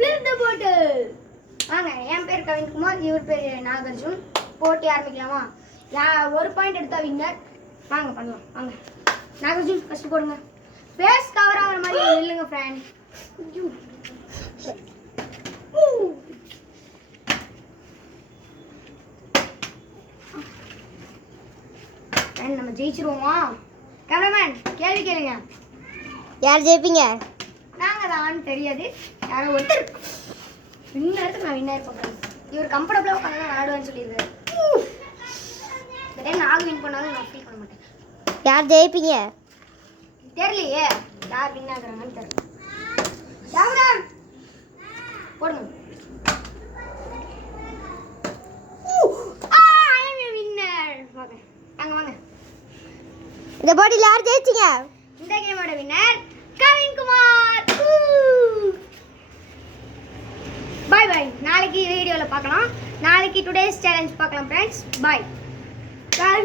சேர்ந்த போட்டு வாங்க. என் பேர் கவின்குமார், இவர் பேர் நாகார்ஜுன். போட்டி ஆரம்பிக்கலாமா? ஒரு பாயிண்ட் எடுத்தா வின்னர். வாங்க பண்ணலாம். வாங்க நாகார்ஜுன் ஃபர்ஸ்ட் போடுங்க. ஃபேஸ் கவர் ஆகிற மாதிரி நில்லுங்க ஃப்ரெண்ட். நம்ம ஜெயிச்சிருவோமா? கேமராமேன் கேள்வி கேளுங்க. யார் ஜெயிப்பீங்க? நாங்கள் தான் தெரியாது. யாரோ ஒருத்தர் வின்னர். நான் வின்னர் பண்ணுறேன். இவர் கம்ஃபர்டபுளாக உட்காந்து தான் விளாடுவேன்னு சொல்லியிருக்காரு. இந்த டைம் நாங்கள் வின் பண்ணாலும் நான் ஃபீல் பண்ண மாட்டேன். யார் ஜெயிப்பீங்க? தெரியலையே யார் வின் ஆகுறாங்கன்னு தெரியல. கேமரா போடுங்க. வாங்க வாங்க. இந்த போட்டியில் யார் ஜெயிச்சீங்க? இந்த கேமோட வின்னர் கவின்குமார். பாய் பாய். நாளைக்கு வீடியோவில் பார்க்கலாம். நாளைக்கு டுடேஸ் சேலஞ்ச் பார்க்கலாம் ஃப்ரெண்ட்ஸ். பாய் பாய்.